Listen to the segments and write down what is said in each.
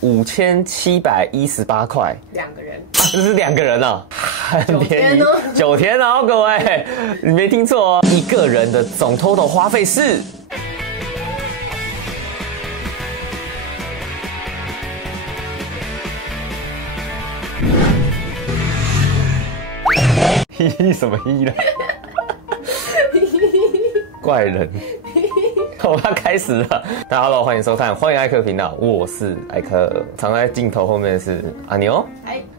5718块，2个人。这是2个人啊，很便宜，9 天哦，各位，你没听错哦，一个人的总 total 花费是。什么呢？怪人。我们要开始了，大家好，欢迎收看，欢迎艾克频道，我是艾克，藏在镜头后面的是阿牛。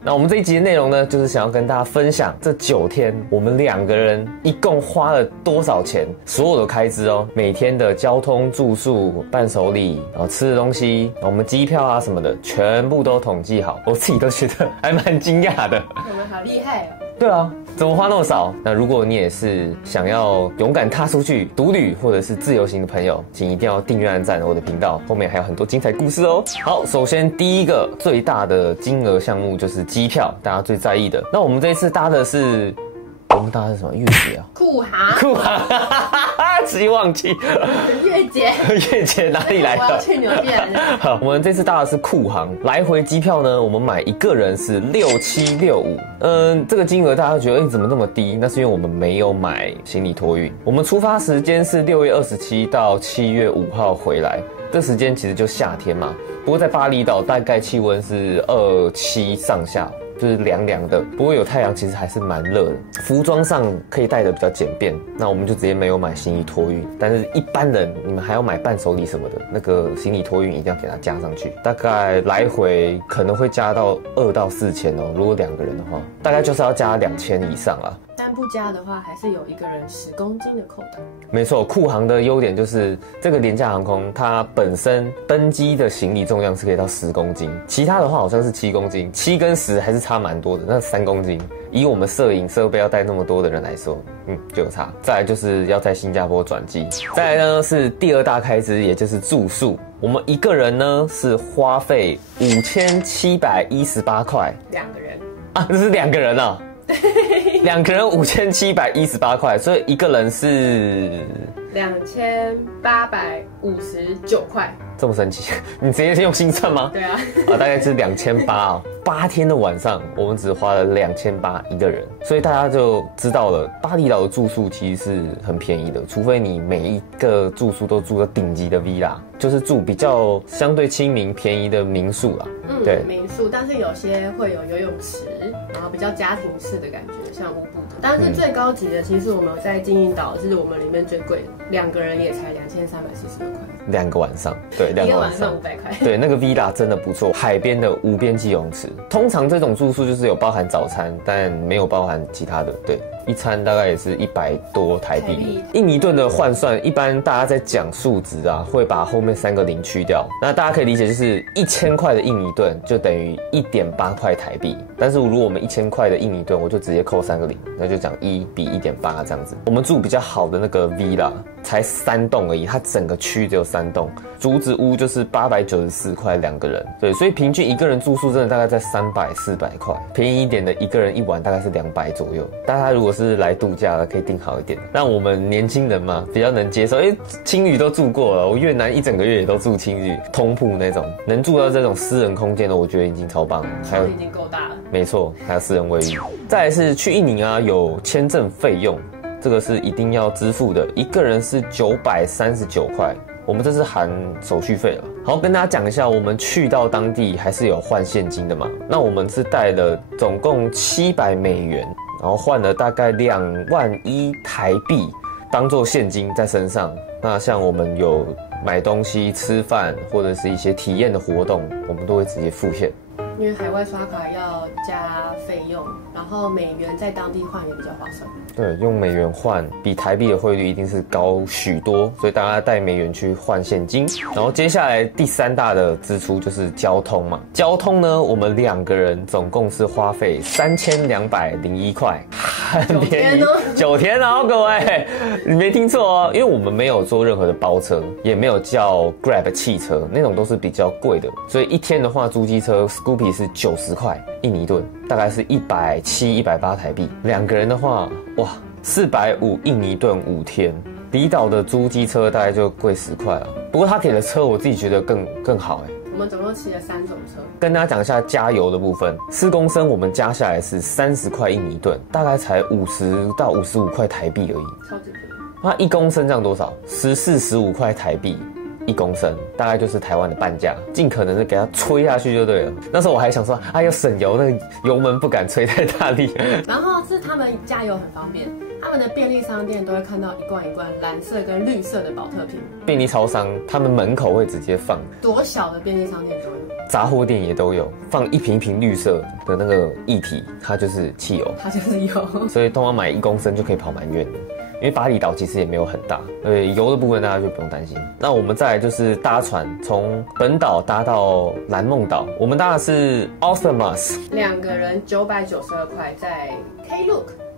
那我们这一集的内容呢，就是想要跟大家分享这9天我们2个人一共花了多少钱，所有的开支哦，每天的交通、住宿、伴手礼，然后吃的东西，我们机票啊什么的，全部都统计好，我自己都觉得还蛮惊讶的。我们好厉害哦！对啊，怎么花那么少？那如果你也是想要勇敢踏出去独旅或者是自由行的朋友，请一定要订阅按赞我的频道，后面还有很多精彩故事哦。好，首先第一个最大的金额项目就是机票，大家最在意的。那我们这一次搭的是。我们搭的是什么越捷啊？酷航，酷航，直接忘记。越捷，越捷哪里来的？我要去纽西兰。好，我们这次搭的是酷航，来回机票呢，我们买一个人是6765。这个金额大家觉得，怎么那么低？那是因为我们没有买行李托运。我们出发时间是6月27到7月5号回来，这时间其实就夏天嘛。不过在巴厘岛大概气温是27上下。就是凉凉的，不过有太阳，其实还是蛮热的。服装上可以带的比较简便，那我们就直接没有买行李托运。但是一般人，你们还要买伴手礼什么的，那个行李托运一定要给它加上去，大概来回可能会加到2到4千哦。如果2个人的话，大概就是要加2000以上啦。但不加的话，还是有一个人10公斤的扣打。没错，酷航的优点就是这个廉价航空，它本身登机的行李重量是可以到10公斤，其他的话好像是7公斤，7跟10还是差蛮多的，那3公斤。以我们摄影设备要带那么多的人来说，就有差。再来就是要在新加坡转机，再来呢是第2大开支，也就是住宿。我们一个人呢是花费5718块，2个人啊，这是2个人啊。2个人5718块，所以一个人是2859块。这么神奇？你直接用心算吗？对啊。大概是2800哦。8天的晚上，我们只花了2800一个人，所以大家就知道了，巴厘岛的住宿其实是很便宜的，除非你每一个住宿都住到顶级的 villa， 就是住比较相对亲民、便宜的民宿啦。对，民宿，但是有些会有游泳池，然后比较家庭式的感觉，像乌布的。但是最高级的，其实我们在金银岛是我们里面最贵的，2个人也才2342块。2个晚上，对，2个晚上500块。对，那个 villa 真的不错，海边的无边际泳池。通常这种住宿就是有包含早餐，但没有包含其他的。对，一餐大概也是100多台币。印尼盾的换算，一般大家在讲数值啊，会把后面3个0去掉。那大家可以理解，就是1000块的印尼盾就等于1.8块台币。但是如果我们1000块的印尼盾，我就直接扣3个0，那就讲1比1.8这样子。我们住比较好的那个 villa， 才3栋而已，它整个区只有3栋，竹子屋就是894块2个人。对，所以平均一个人住宿真的大概在300、400块，便宜一点的一个人一晚大概是200左右。大家如果是来度假的，可以订好一点。那我们年轻人嘛，比较能接受，因为青旅都住过了，我越南一整个月也都住青旅，通铺那种，能住到这种私人空间的，我觉得已经超棒了。还有已经够大了。没错，还有私人卫浴。再来是去印尼啊，有签证费用，这个是一定要支付的，一个人是939块。我们这是含手续费了。好，跟大家讲一下，我们去到当地还是有换现金的嘛。那我们是带了总共700美元，然后换了大概21000台币，当做现金在身上。那像我们有买东西、吃饭或者是一些体验的活动，我们都会直接付现。因为海外刷卡要加费用，然后美元在当地换也比较划算。对，用美元换比台币的汇率一定是高许多，所以大家带美元去换现金。然后接下来第3大的支出就是交通嘛。交通呢，我们2个人总共是花费3201块，很便宜。9天哦，各位，你没听错哦，因为我们没有坐任何的包车，也没有叫 Grab 汽车，那种都是比较贵的，所以一天的话，租机车 Scoopy 是90块印尼盾，大概是170、180台币。2个人的话，哇，450印尼盾5天。离岛的租机车大概就贵10块了，不过他给的车我自己觉得更好哎。我们总共骑了3种车。跟大家讲一下加油的部分，4公升我们加下来是30块印尼盾，大概才50到55块台币而已，超级便宜。那1公升这样多少？14、15块台币。1公升大概就是台湾的半价，尽可能的给它吹下去就对了。那时候我还想说，要省油，那个油门不敢吹太大力。然后是他们加油很方便，他们的便利商店都会看到一罐一罐蓝色跟绿色的保特瓶。便利超商他们门口会直接放，多小的便利商店都有，杂货店也都有放一瓶一瓶绿色的那个液体，它就是汽油，它就是油，所以通常买1公升就可以跑蛮远的。因为巴厘岛其实也没有很大，油的部分大家就不用担心。那我们再来就是搭船，从本岛搭到蓝梦岛，我们搭的是 Alsamas，2个人992块，在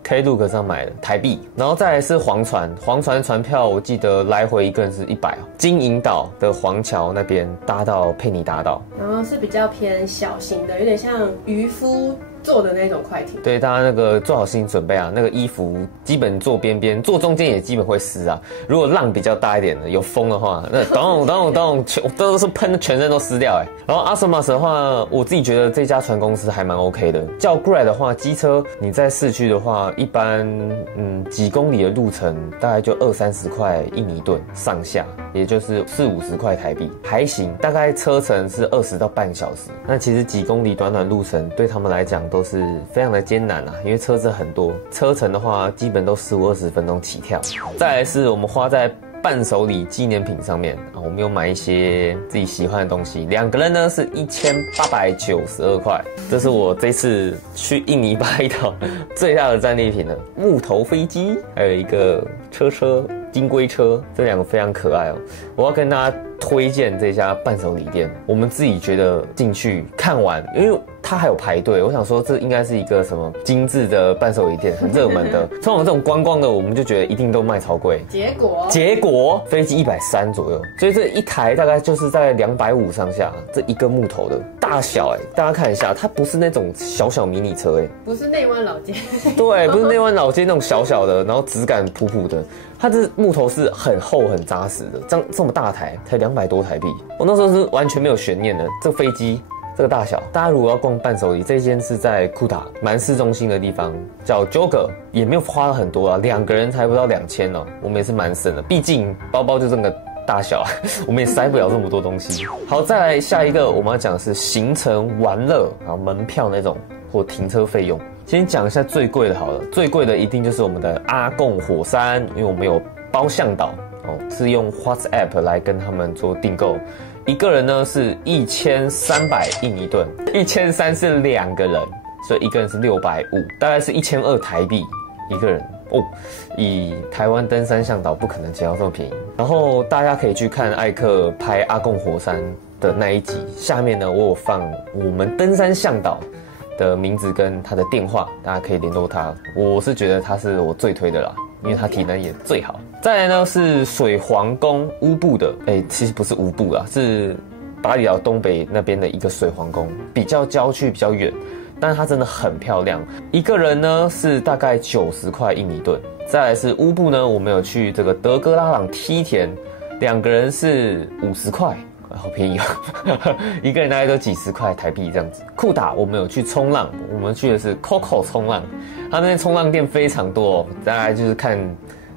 Klook 上买的台币，然后再来是黄船船票我记得来回一个人是100，金银岛的黄桥那边搭到佩尼达岛，然后是比较偏小型的，有点像渔夫坐的那种快艇。对，大家那个做好心理准备啊，那个衣服基本坐边边，坐中间也基本会湿啊。如果浪比较大一点的，有风的话，那咚，都是喷的全身都湿掉哎。然后 Alsamas 的话，我自己觉得这家船公司还蛮 OK 的。叫 Grab 的话，机车你在市区的话，一般几公里的路程大概就20-30块印尼盾上下，也就是40-50块台币，还行。大概车程是20到半小时。那其实几公里短路程对他们来讲都是非常的艰难啊，因为车子很多，车程的话基本都15-20分钟起跳。再来是我们花在伴手礼纪念品上面啊，我们有买一些自己喜欢的东西，2个人呢是1892块，这是我这次去印尼巴厘岛最大的战利品了，木头飞机，还有一个车金龟车，这2个非常可爱哦。我要跟大家推荐这家伴手礼店，我们自己觉得进去看完，因为它还有排队，我想说这应该是一个什么精致的伴手礼店，很热门的。通常这种观光的，我们就觉得一定都卖超贵。结果飞机130左右，所以这一台大概就是在250上下，这一个木头的大小大家看一下，它不是那种小迷你车不是内湾老街，对，不是内湾老街那种小的，然后质感普的，它这木头是很厚很扎实的，这么大台才200多台币，我那时候是完全没有悬念的，这飞机。这个大小，大家如果要逛伴手礼，这间是在库塔，蛮市中心的地方，叫 Joga， 也没有花了很多啊，2个人才不到2000哦，我们也是蛮省的，毕竟包包就这个大小，我们也塞不了这么多东西。好，再来下一个，我们要讲的是行程玩乐，然后门票那种或停车费用。先讲一下最贵的好了，最贵的一定就是我们的阿贡火山，因为我们有包向导哦，是用 WhatsApp 来跟他们做订购。一个人呢是1300印尼盾，1300是2个人，所以一个人是650，大概是1200台币一个人哦。以台湾登山向导不可能接到这么便宜。然后大家可以去看艾克拍阿贡火山的那一集，下面呢我有放我们登山向导的名字跟他的电话，大家可以联络他。我是觉得他是我最推的啦，因为他体能也最好。再来呢是水皇宫乌布的，其实不是乌布啦，是巴厘岛东北那边的一个水皇宫，比较郊区比较远，但是它真的很漂亮。一个人呢是大概90块印尼盾。再来是乌布呢，我们有去这个德哥拉朗梯田，2个人是50块。好便宜哦，一个人大概都几十块台币这样子。库塔我们有去冲浪，我们去的是 Coco 冲浪，它那边冲浪店非常多哦，大概就是看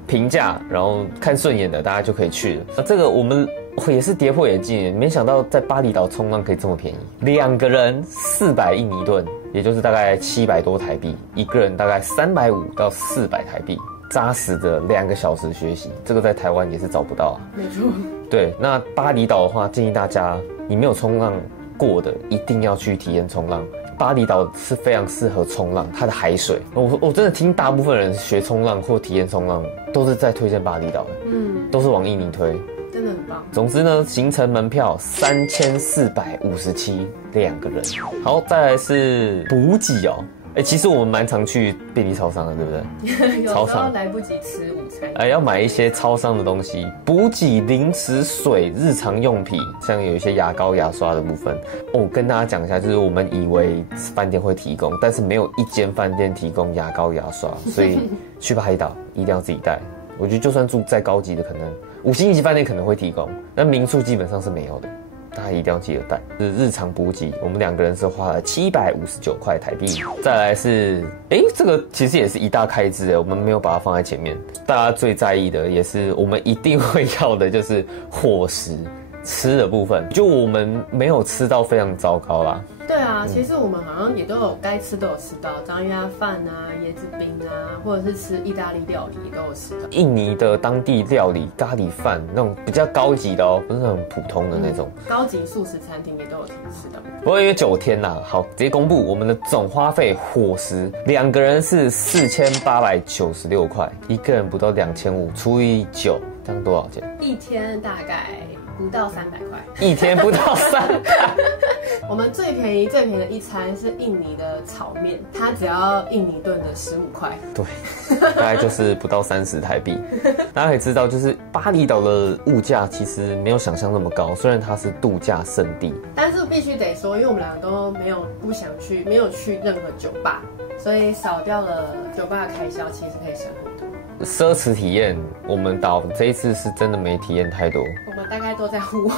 评价，然后看顺眼的，大家就可以去了。这个我们也是跌破眼镜，没想到在巴厘岛冲浪可以这么便宜，2个人400印尼盾，也就是大概700多台币，一个人大概350到400台币。扎实的2个小时学习，这个在台湾也是找不到啊。没错。对，那巴厘岛的话，建议大家你没有冲浪过的，一定要去体验冲浪。巴厘岛是非常适合冲浪，它的海水，我真的听大部分人学冲浪或体验冲浪，都是在推荐巴厘岛的，都是往印尼推，真的很棒。总之呢，行程门票3457，2个人。好，再来是补给哦。其实我们蛮常去便利超商的，对不对？有时候来不及吃午餐，要买一些超商的东西，补给、零食、水、日常用品，像有一些牙膏、牙刷的部分。跟大家讲一下，就是我们以为饭店会提供，但是没有一间饭店提供牙膏、牙刷，所以去巴厘岛一定要自己带。我觉得就算住再高级的，可能5星级饭店可能会提供，但民宿基本上是没有的。大家一定要记得带。是日常补给，我们2个人是花了759块台币。再来是，这个其实也是一大开支我们没有把它放在前面。大家最在意的也是我们一定会要的，就是伙食。吃的部分，就我们没有吃到非常糟糕啦。对啊，其实我们好像也都有该吃都有吃到，章鱼鸭饭啊、椰子冰啊，或者是吃意大利料理也都有吃到。印尼的当地料理咖喱饭那种比较高级的不是很普通的那种。高级素食餐厅也都有吃到。不过因为9天啦，好，直接公布我们的总花费，伙食2个人是4896块，一个人不到2500，除以9，这样多少钱？一天大概不到300块，一天不到300。我们最便宜的一餐是印尼的炒面，它只要印尼盾的15块。对，大概就是不到30台币。大家可以知道，就是巴厘岛的物价其实没有想象那么高，虽然它是度假胜地，但是必须得说，因为我们2个都没有去任何酒吧，所以少掉了酒吧的开销，其实可以省很多。奢侈体验，我们岛这一次是真的没体验太多。我们大概都在户外。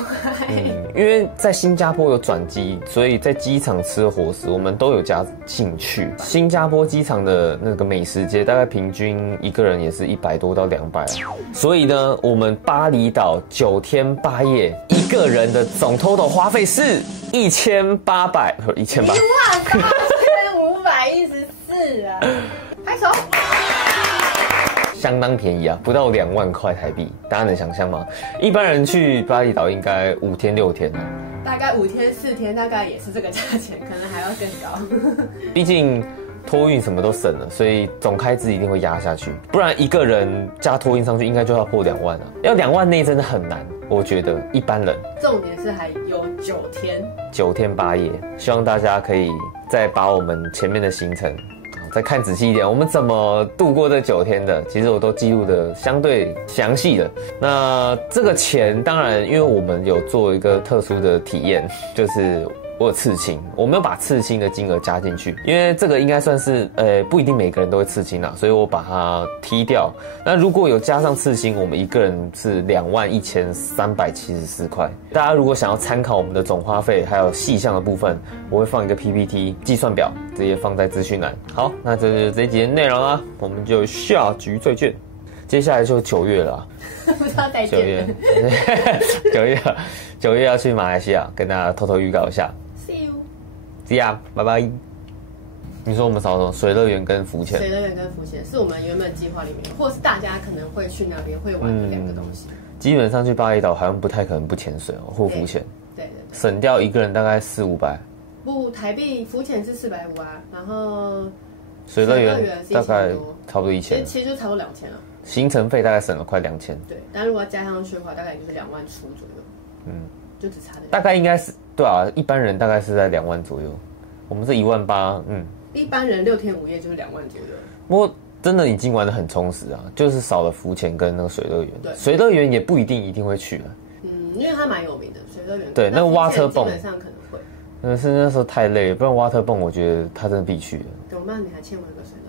因为在新加坡有转机，所以在机场吃的伙食我们都有加进去。新加坡机场的那个美食街，大概平均一个人也是100多到200。所以呢，我们巴厘岛9天8夜，一个人的总 total 花费是1800，不是1800，18514啊！拍手。相当便宜啊，不到2万块台币，大家能想象吗？一般人去巴厘岛应该5天6天，大概5天4天，大概也是这个价钱，可能还要更高。毕竟托运什么都省了，所以总开支一定会压下去，不然一个人加托运上去，应该就要破2万了。要2万内真的很难，我觉得一般人。重点是还有9天8夜，希望大家可以再把我们前面的行程。再看仔细一点，我们怎么度过这9天的？其实我都记录的相对详细的。那这个钱，当然，因为我们有做一个特殊的体验，就是我有刺青，我没有把刺青的金额加进去，因为这个应该算是不一定每个人都会刺青啦，所以我把它踢掉。那如果有加上刺青，我们一个人是21374块。大家如果想要参考我们的总花费还有细项的部分，我会放一个 PPT 计算表，直接放在资讯栏。好，那这就是这一集的内容啦，我们就下集再见。接下来就9月了不知道再见。9月要去马来西亚，跟大家偷偷预告一下。See you。See ya，拜拜。你说我们少什么？水乐园跟浮潜。水乐园跟浮潜是我们原本计划里面，或是大家可能会去那边会玩的2个东西。基本上去巴厘岛好像不太可能不潜水或浮潜。对，省掉一个人大概400-500。不，台币浮潜是450啊，然后水乐园大概差不多1000，其实就差不多2000了。行程费大概省了快2000。对，但如果要加上去的话，大概就是2万出左右。就只差大概应该是对啊，一般人大概是在2万左右，我们是18000。一般人6天5夜就是2万左右。不过真的已经玩得很充实啊，就是少了浮潜跟那个水乐园。对，水乐园也不一定会去啊。因为它蛮有名的水乐园。对，那个蛙车蹦基本上可能会。是那时候太累了，不然蛙车蹦我觉得它真的必去了。怎么办？你还欠我一个水乐园。